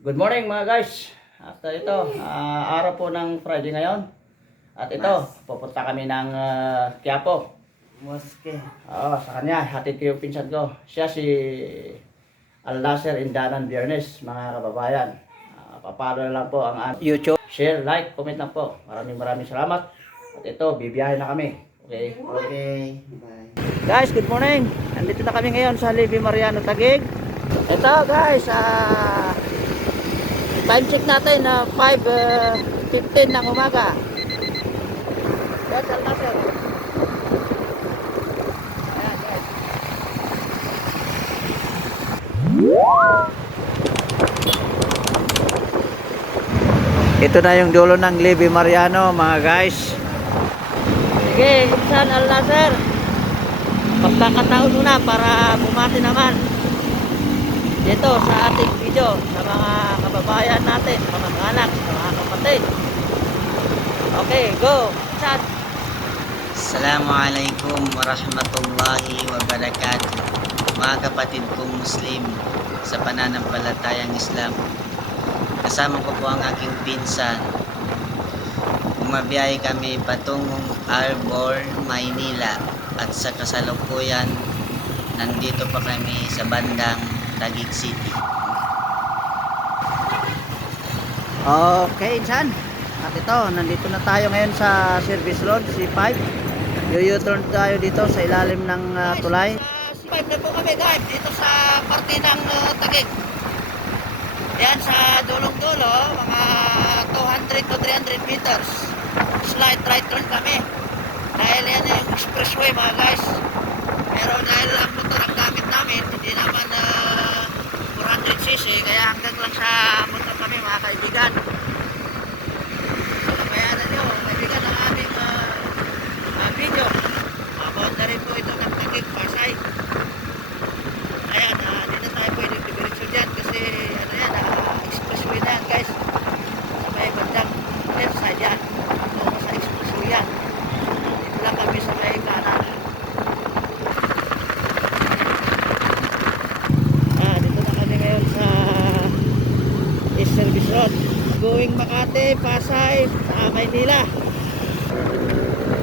Good morning mga guys. At ito, araw po ng Friday ngayon. At ito, pupunta kami ng Quiapo. Moske. Sa kanya, hatid ko yung pinsan ko. Siya si Al-Nasser Indanan Biernes, mga kababayan. Papalo na lang po ang YouTube. Share, like, comment lang po. Maraming salamat. At ito, bibiyahe na kami. Okay? Okay. Bye. Guys, good morning. Nandito na kami ngayon sa Levi Mariano Taguig. Ito guys, time check natin na 5:15 ng umaga. Yes, Al-Nasser. Ayan, guys. Ito na yung dulo ng Levi Mariano mga guys. Sige, insan Al-Nasser. Pagkakataon muna para bumati naman dito sa ating video sa mga kababayan natin, kamag-anak, sa mga kapatid. Okay, go! Chat! Assalamualaikum warahmatullahi wabarakatuh. Mga kapatid kong Muslim sa pananampalatayang Islam, kasama ko po ang aking pinsan. Bumabiyahe kami patungong Arbor, Maynila, at sa kasalukuyan nandito pa kami sa bandang Taguig City. Okay, insan. At ito, nandito na tayo ngayon sa Service Road, C5. U-turn tayo dito sa ilalim ng tulay. C5 na po kami guys, dito sa parte ng Taguig. Yan sa dulong-dulo, mga 200 to 300 meters. Slight right turn kami. Dahil yan yung expressway mga guys. Pero dahil ang motor ang gamit namin, hindi naman 400cc, kaya hanggang lang sa motor kami mga kaibigan. So bayaran nyo, kaibigan ng aming video. About na rin po ito ng Taguig, Pasay. Ayan, hindi na tayo pwede diretso dyan kasi ano yan, expressway na yan guys. Sa may bandang left side yan. So sa expressway yan. Dito lang kami sa may kanan. Dito na kami ngayon sa East Service Road. Going Makati, Pasay, Maynila.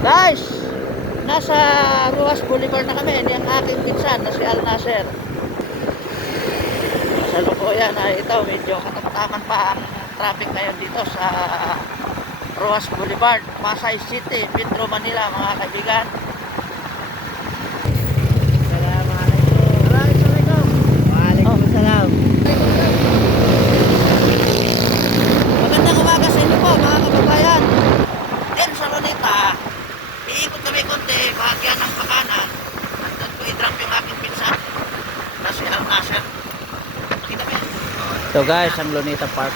Guys, nasa Ruas Boulevard na kami. Yan ang aking pinsan na si Al-Nasser. Sa lukuyan ay ito, medyo kataptaman pa ang traffic ngayon dito sa Ruas Boulevard, Pasay City, Metro Manila mga kaibigan. Assalamualaikum. Waalaikumsalam. Magandang umaga sa inyo po mga kababayan. Then sa Luneta, iikot kami konti, bahagyan ng pakanan. Nandun ko i-drop yung aking pinsan na si Al-Nasser. Kita mo yan? Ito guys, ang Luneta Park.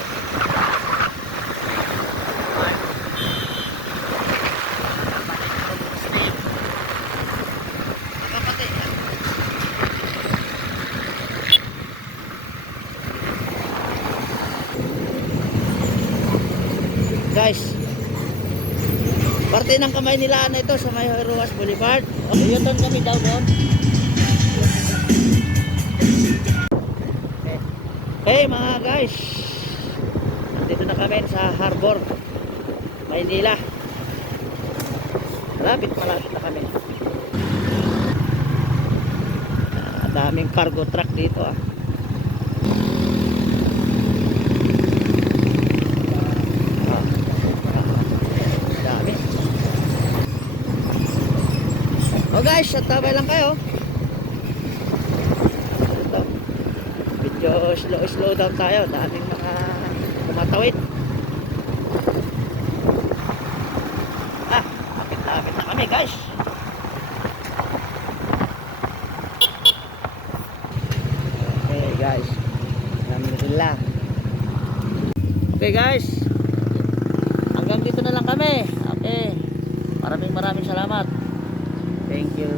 Guys, parte ng kamay nila na ito sa may Ruas Boulevard. Yuton kami daw doon. Okay mga guys, nandito na kami sa Harbor, Maynila. Malapit na kami. Daming cargo truck dito Dami. Oh guys, tabay lang kayo. Ito. Medyo slow down tayo. Daming mga kumatawid. Lapit na kami guys. Okay guys, alhamdulillah. Okay guys, hanggang dito na lang kami. Okay, maraming salamat. Thank you.